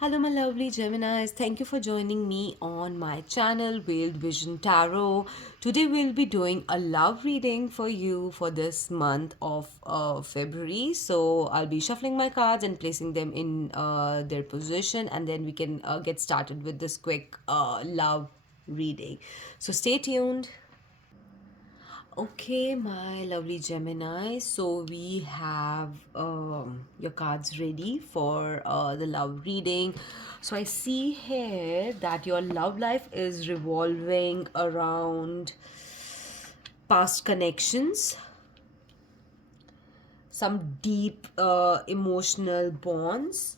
Hello, my lovely Geminis. Thank you for joining me on my channel, Veiled Vision Tarot. Today, we'll be doing a love reading for you for this month of February. So, I'll be shuffling my cards and placing them in their position, and then we can get started with this quick love reading. So, stay tuned. Okay, my lovely Gemini. So we have your cards ready for the love reading. So I see here that your love life is revolving around past connections, some deep emotional bonds,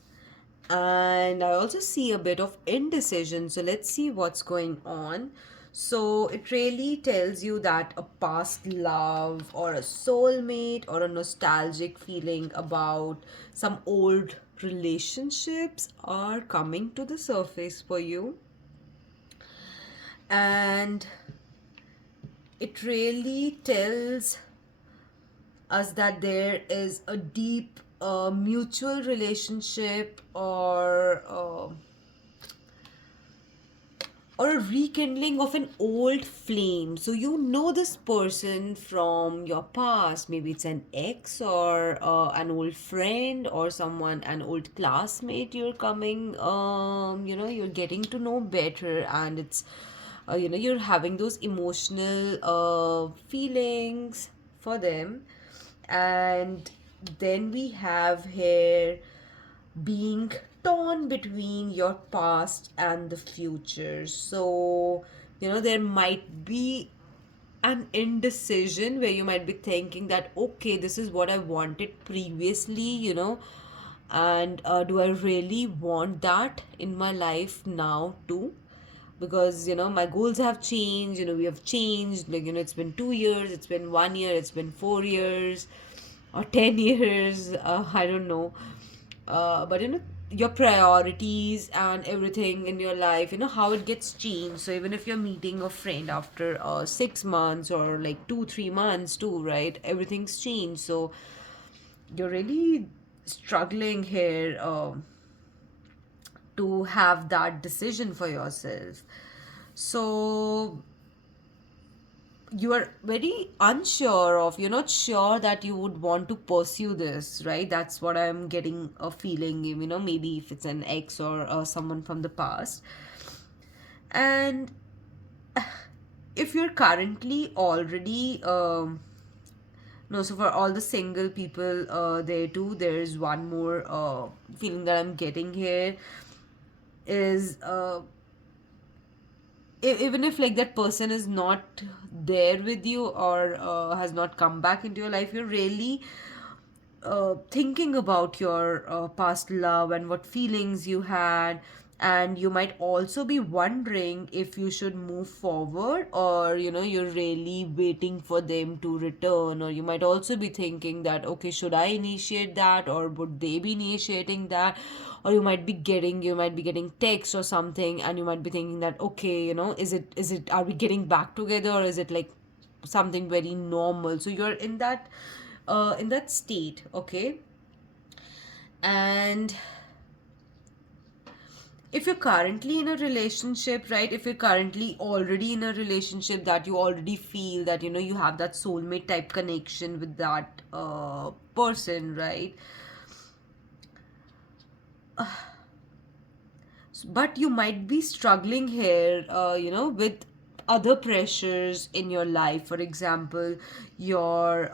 and I also see a bit of indecision. So let's see what's going on. So it really tells you that a past love or a soulmate or a nostalgic feeling about some old relationships are coming to the surface for you. And it really tells us that there is a deep mutual relationship or a rekindling of an old flame. So you know this person from your past. Maybe it's an ex or an old friend or someone, an old classmate. You're coming, you're getting to know better, and it's, you're having those emotional feelings for them. And then we have here being torn between your past and the future. So, there might be an indecision where you might be thinking that, okay, this is what I wanted previously, and do I really want that in my life now too? Because my goals have changed, we have changed, like it's been 2 years, it's been 1 year, it's been 4 years or 10 years, I don't know. But your priorities and everything in your life, how it gets changed. So even if you're meeting a friend after 6 months or like 2 3 months too, right, everything's changed. So you're really struggling here to have that decision for yourself. So you are very unsure of, you're not sure that you would want to pursue this, right? That's what I'm getting a feeling, maybe if it's an ex or someone from the past. And if you're currently already no, so for all the single people there too, there's one more feeling that I'm getting here is even if like that person is not there with you or has not come back into your life, you're really thinking about your past love and what feelings you had. And you might also be wondering if you should move forward, or you're really waiting for them to return. Or you might also be thinking that, okay, should I initiate that or would they be initiating that? Or you might be getting text or something, and you might be thinking that, okay, is it are we getting back together, or is it like something very normal? So you're in that state, okay? And if you're currently in a relationship, right, if you're currently already in a relationship that you already feel that you have that soulmate type connection with that person, right? But you might be struggling here, with other pressures in your life. For example, your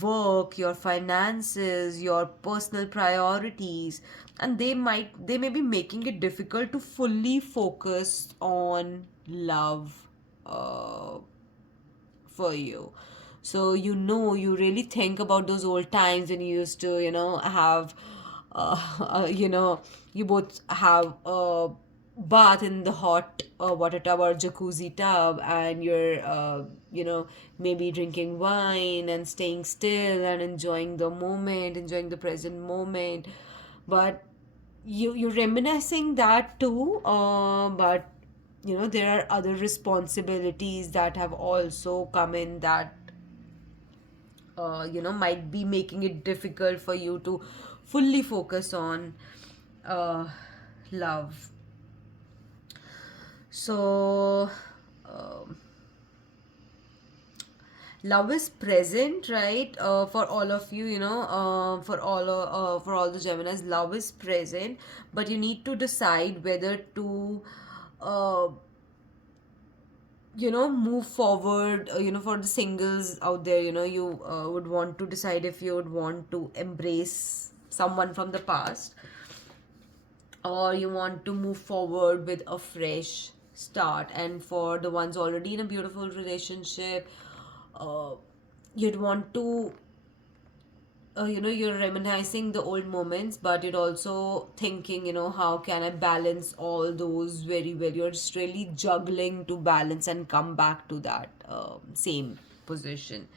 work, your finances, your personal priorities, and they may be making it difficult to fully focus on love uh, for you. So you really think about those old times when you used to have you you both have a bath in the hot water tub or jacuzzi tub, and you're maybe drinking wine and staying still and enjoying the moment, enjoying the present moment. But you're reminiscing that too, but there are other responsibilities that have also come in that might be making it difficult for you to fully focus on uh, love. So, um, love is present, right? For all of you, for all the Geminis, love is present, but you need to decide whether to uh, move forward. For the singles out there, you would want to decide if you would want to embrace someone from the past, or you want to move forward with a fresh start. And for the ones already in a beautiful relationship, uh, you'd want to you're reminiscing the old moments, but you're also thinking, how can I balance all those very well. You're just really juggling to balance and come back to that same position.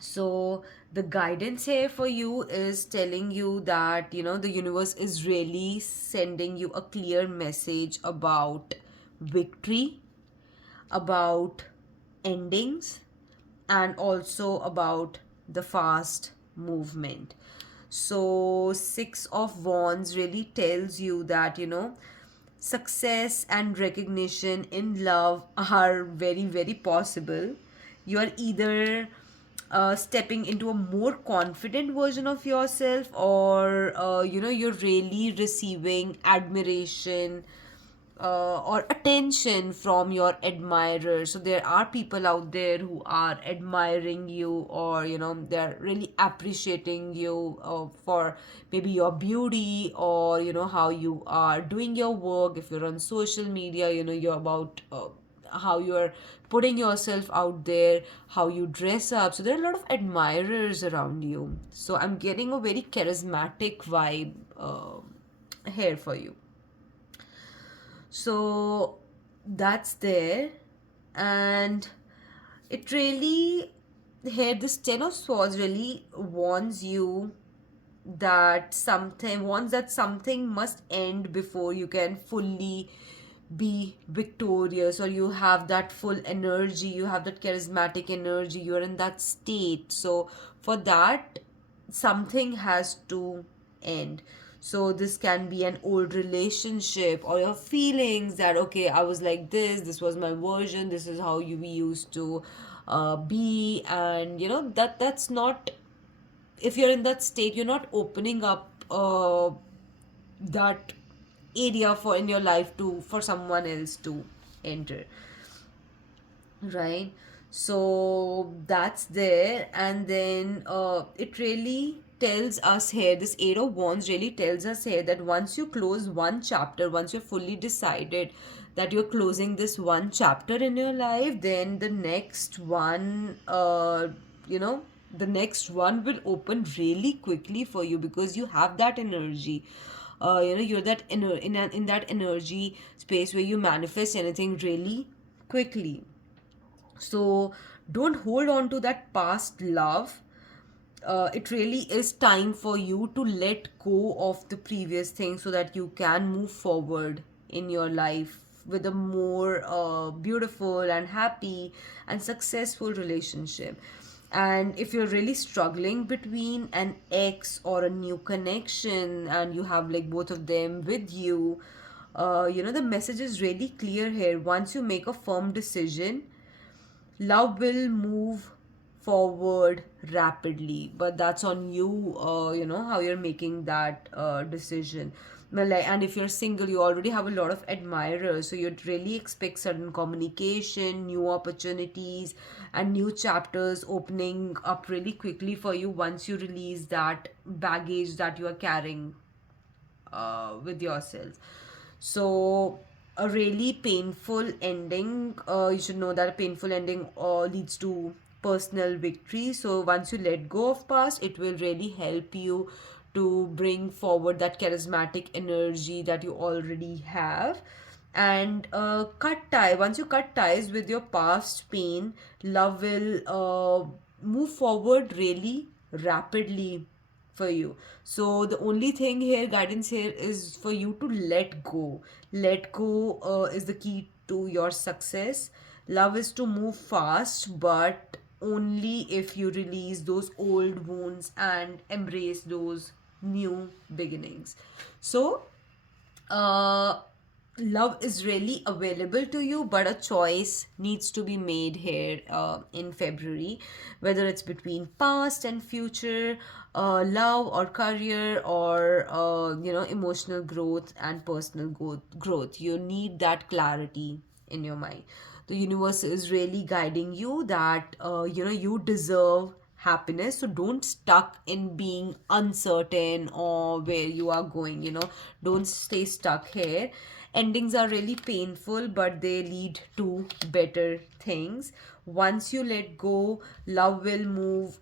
So the guidance here for you is telling you that, the universe is really sending you a clear message about victory, about endings, and also about the fast movement. So, Six of Wands really tells you that, success and recognition in love are very, very possible. You are either stepping into a more confident version of yourself, or you're really receiving admiration or attention from your admirers. So there are people out there who are admiring you, or they're really appreciating you for maybe your beauty, or how you are doing your work. If you're on social media, you're about how you're putting yourself out there, how you dress up. So there are a lot of admirers around you. So I'm getting a very charismatic vibe here for you. So that's there. And it really, here this Ten of Swords really warns you that something must end before you can fully be victorious, or you have that full energy, you have that charismatic energy, you're in that state. So for that, something has to end. So this can be an old relationship, or your feelings that, okay, I was like this was my version, this is how we used to be. And that's not, if you're in that state, you're not opening up that area for in your life to for someone else to enter, right? So that's there. And then it really tells us here, this Eight of Wands really tells us here that once you close one chapter, once you're fully decided that you're closing this one chapter in your life, then the next one, the next one will open really quickly for you, because you have that energy. You're that in that energy space where you manifest anything really quickly. So don't hold on to that past love. It really is time for you to let go of the previous thing, so that you can move forward in your life with a more beautiful and happy and successful relationship. And if you're really struggling between an ex or a new connection, and you have like both of them with you, the message is really clear here. Once you make a firm decision, love will move forward rapidly, but that's on you, how you're making that decision. And if you're single, you already have a lot of admirers, so you'd really expect certain communication, new opportunities, and new chapters opening up really quickly for you once you release that baggage that you are carrying with yourself. So a really painful ending, you should know that a painful ending leads to personal victory. So once you let go of past, it will really help you to bring forward that charismatic energy that you already have. And once you cut ties with your past pain, love will move forward really rapidly for you. So the only thing here, guidance here, is for you to let go. Let go is the key to your success. Love is to move fast, but only if you release those old wounds and embrace those new beginnings. So uh, love is really available to you, but a choice needs to be made here in February, whether it's between past and future, love or career, or emotional growth and personal growth. You need that clarity in your mind. The universe is really guiding you that you deserve happiness, so don't stuck in being uncertain or where you are going. Don't stay stuck here. Endings are really painful, but they lead to better things. Once you let go, love will move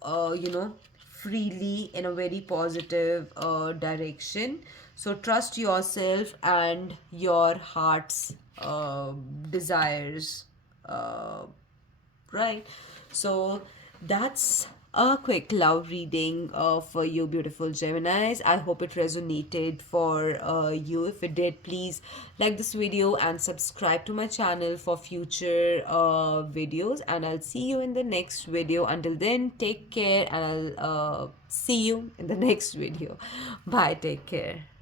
freely in a very positive direction. So trust yourself and your heart's desires. uh, Right. So that's a quick love reading for you, beautiful Geminis. I hope it resonated for you. If it did, please like this video and subscribe to my channel for future videos. And I'll see you in the next video. Until then, take care, and I'll see you in the next video. Bye. Take care.